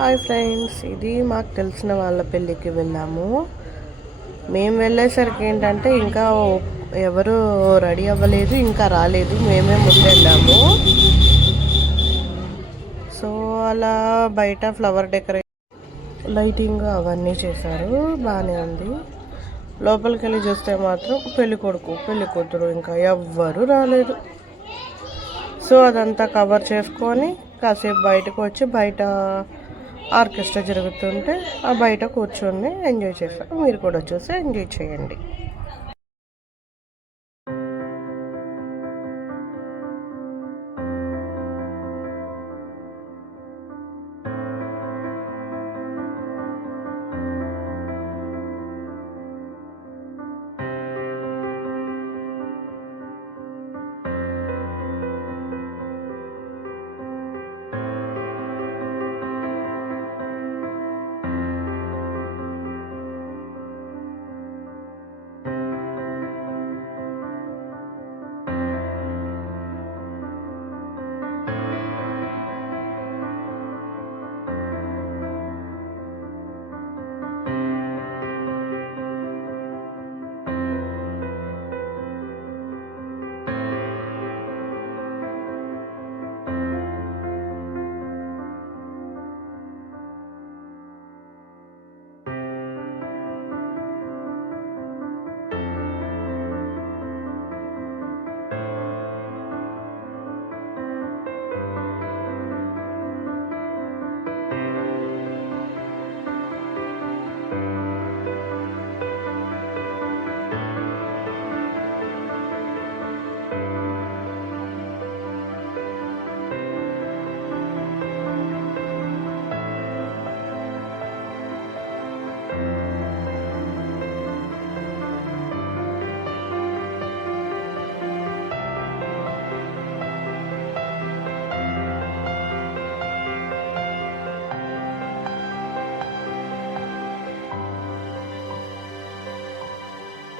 Hi friends, ఇది మాకు తెలిసిన వాళ్ళ పెళ్ళికి వెళ్ళాము. మేము వెళ్ళేసరికి ఏంటంటే ఇంకా ఎవరు రెడీ అవ్వలేదు, ఇంకా రాలేదు. మేమే ముందు వెళ్ళాము. సో అలా బయట ఫ్లవర్ లైటింగ్ అవన్నీ చేశారు, బాగానే ఉంది. లోపలికి వెళ్ళి చూస్తే మాత్రం పెళ్ళి కొడుకు పెళ్ళి కూతురు ఇంకా ఎవ్వరు రాలేదు. సో అదంతా కవర్ చేసుకొని కాసేపు బయటకు వచ్చి బయట ఆర్కెస్ట్రా జరుగుతుంటే ఆ బయట కూర్చొని ఎంజాయ్ చేస్తాం. మీరు కూడా చూసి ఎంజాయ్ చేయండి.